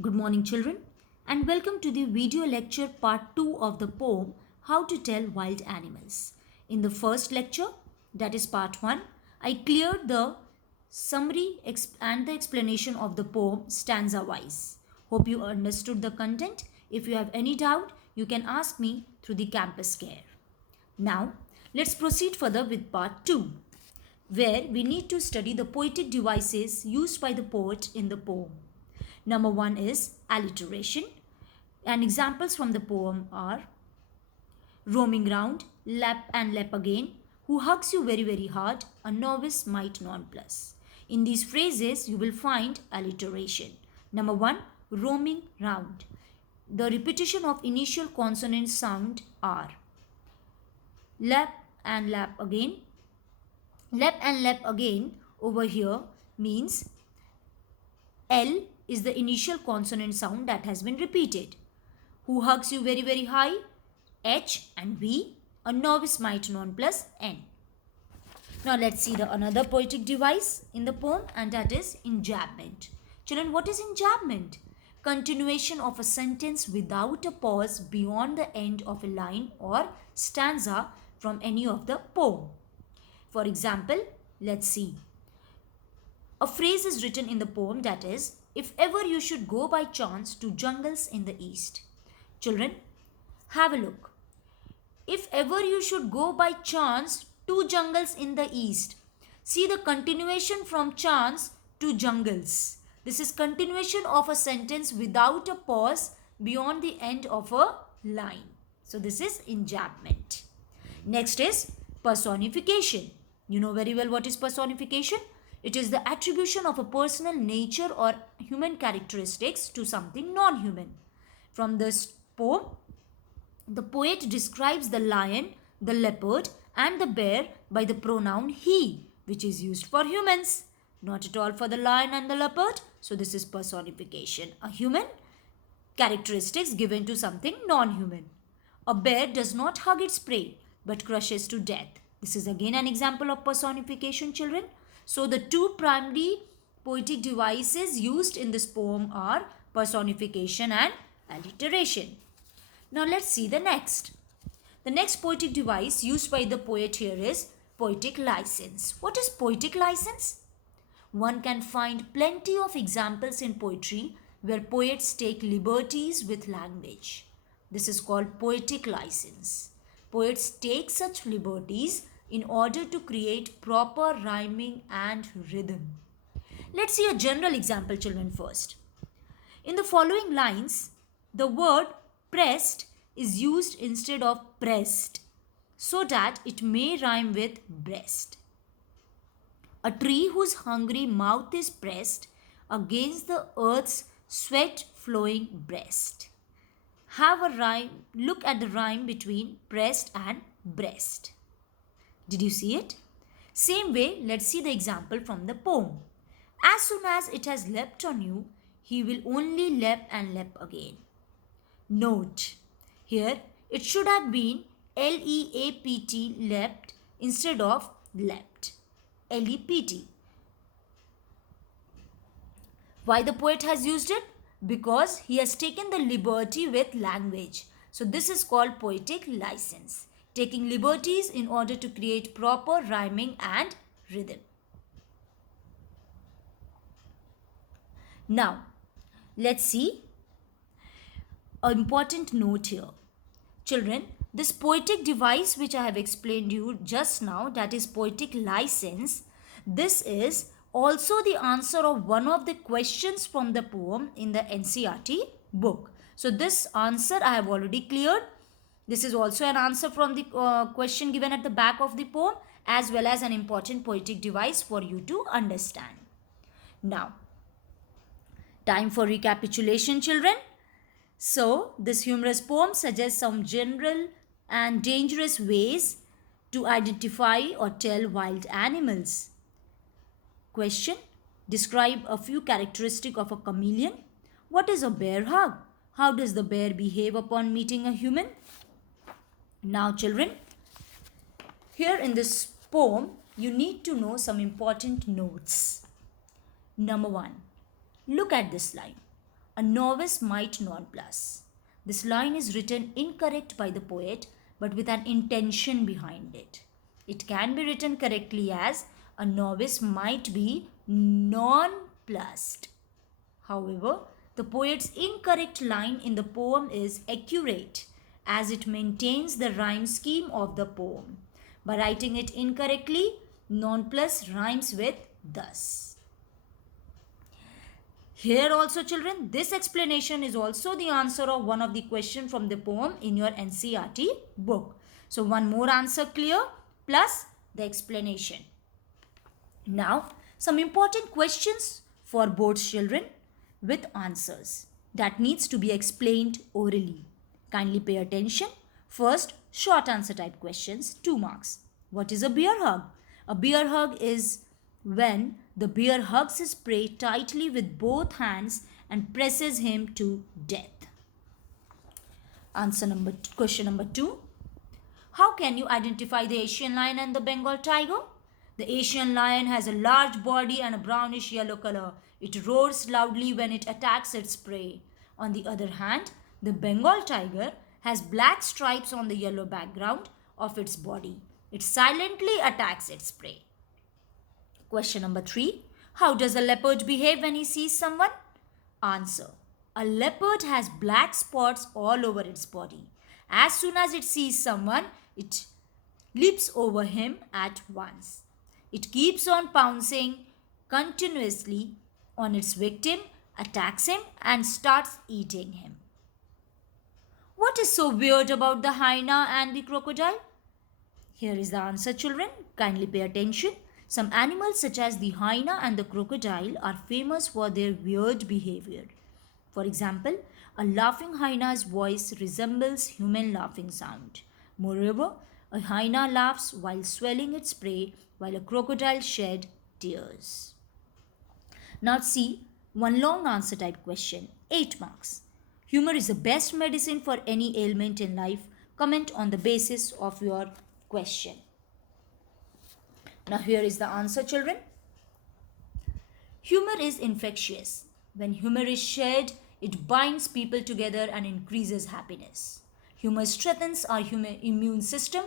Good morning, children, and welcome to the video lecture part 2 of the poem How to Tell Wild Animals. In the first lecture, that is part 1, I cleared the summary and the explanation of the poem stanza wise. Hope you understood the content. If you have any doubt, you can ask me through the campus care. Now, let's proceed further with part 2, where we need to study the poetic devices used by the poet in the poem. Number 1 is alliteration, and examples from the poem are roaming round, lap and lap again, who hugs you very very hard, a novice might nonplus. In these phrases, you will find alliteration. Number 1, roaming round. The repetition of initial consonant sound are lap and lap again. Lap and lap again over here means L is the initial consonant sound that has been repeated. Who hugs you very very high? H and V. A novice might nonplus N. Now let's see the another poetic device in the poem, and that is enjambment. Children, what is enjambment? Continuation of a sentence without a pause beyond the end of a line or stanza from any of the poem. For example, let's see. A phrase is written in the poem that is, if ever you should go by chance to jungles in the east. Children, have a look. If ever you should go by chance to jungles in the east. See the continuation from chance to jungles. This is continuation of a sentence without a pause beyond the end of a line. So this is enjambment. Next is personification. You know very well what is personification. It is the attribution of a personal nature or human characteristics to something non-human. From this poem, the poet describes the lion, the leopard and the bear by the pronoun he, which is used for humans, not at all for the lion and the leopard. So this is personification, a human characteristics given to something non-human. A bear does not hug its prey but crushes to death. This is again an example of personification, children. So the two primary poetic devices used in this poem are personification and alliteration. Now let's see the next. The next poetic device used by the poet here is poetic license. What is poetic license? One can find plenty of examples in poetry where poets take liberties with language. This is called poetic license. Poets take such liberties in order to create proper rhyming and rhythm. Let's see a general example, children, first. In the following lines, the word pressed is used instead of pressed so that it may rhyme with breast. A tree whose hungry mouth is pressed against the earth's sweat flowing breast. Have a rhyme, look at the rhyme between pressed and breast. Did you see it? Same way, let's see the example from the poem. As soon as it has leapt on you, he will only leap and leap again. Note, here it should have been L-E-A-P-T, leapt, instead of leapt, L-E-P-T. Why the poet has used it? Because he has taken the liberty with language. So this is called poetic license. Taking liberties in order to create proper rhyming and rhythm. Now, let's see an important note here. Children, this poetic device which I have explained you just now, that is poetic license, this is also the answer of one of the questions from the poem in the NCERT book. So this answer I have already cleared. This is also an answer from the question given at the back of the poem, as well as an important poetic device for you to understand. Now, time for recapitulation, children. So, this humorous poem suggests some general and dangerous ways to identify or tell wild animals. Question: describe a few characteristics of a chameleon. What is a bear hug? How does the bear behave upon meeting a human? Now children, here in this poem, you need to know some important notes. Number 1, look at this line. a novice might nonplus. This line is written incorrect by the poet but with an intention behind it. It can be written correctly as a novice might be nonplussed. However, the poet's incorrect line in the poem is accurate as it maintains the rhyme scheme of the poem. By writing it incorrectly, nonplus rhymes with thus. Here also children, this explanation is also the answer of one of the questions from the poem in your NCERT book. So one more answer clear plus the explanation. Now some important questions for board's children with answers that needs to be explained orally. Kindly pay attention. First, short answer type questions, 2 marks. What is a bear hug? A bear hug is when the bear hugs his prey tightly with both hands and presses him to death. Question number 2. How can you identify the Asian lion and the Bengal tiger? The Asian lion has a large body and a brownish yellow color. It roars loudly when it attacks its prey. On the other hand, the Bengal tiger has black stripes on the yellow background of its body. It silently attacks its prey. Question number 3. How does a leopard behave when he sees someone? Answer. A leopard has black spots all over its body. As soon as it sees someone, it leaps over him at once. It keeps on pouncing continuously on its victim, attacks him and starts eating him. What is so weird about the hyena and the crocodile? Here is the answer children. Kindly pay attention. Some animals such as the hyena and the crocodile are famous for their weird behavior. For example, a laughing hyena's voice resembles human laughing sound. Moreover, a hyena laughs while swelling its prey while a crocodile shed tears. Now see one long answer type question, 8 marks. Humor is the best medicine for any ailment in life. Comment on the basis of your question. Now here is the answer children. Humor is infectious. When humor is shared, it binds people together and increases happiness. Humor strengthens our immune system,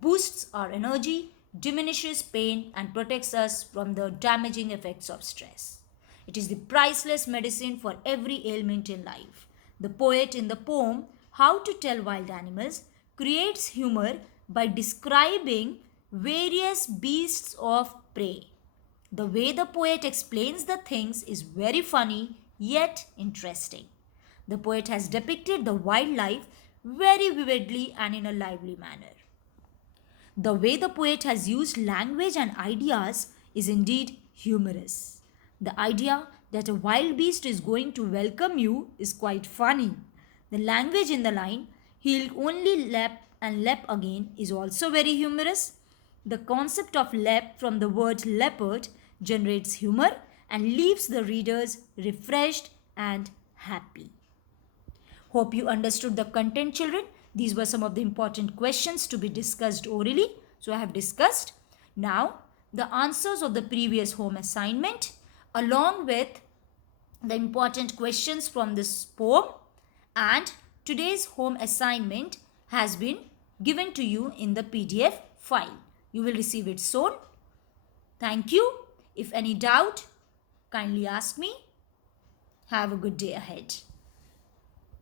boosts our energy, diminishes pain and protects us from the damaging effects of stress. It is the priceless medicine for every ailment in life. The poet in the poem How to Tell Wild Animals creates humor by describing various beasts of prey. The way the poet explains the things is very funny yet interesting. The poet has depicted the wildlife very vividly and in a lively manner. The way the poet has used language and ideas is indeed humorous. The idea that a wild beast is going to welcome you is quite funny. The language in the line, he'll only lap and lap again, is also very humorous. The concept of lap from the word leopard generates humor and leaves the readers refreshed and happy. Hope you understood the content children. These were some of the important questions to be discussed orally. So I have discussed. Now the answers of the previous home assignment along with the important questions from this poem and today's home assignment has been given to you in the PDF file. You will receive it soon. Thank you. If any doubt, kindly ask me. Have a good day ahead.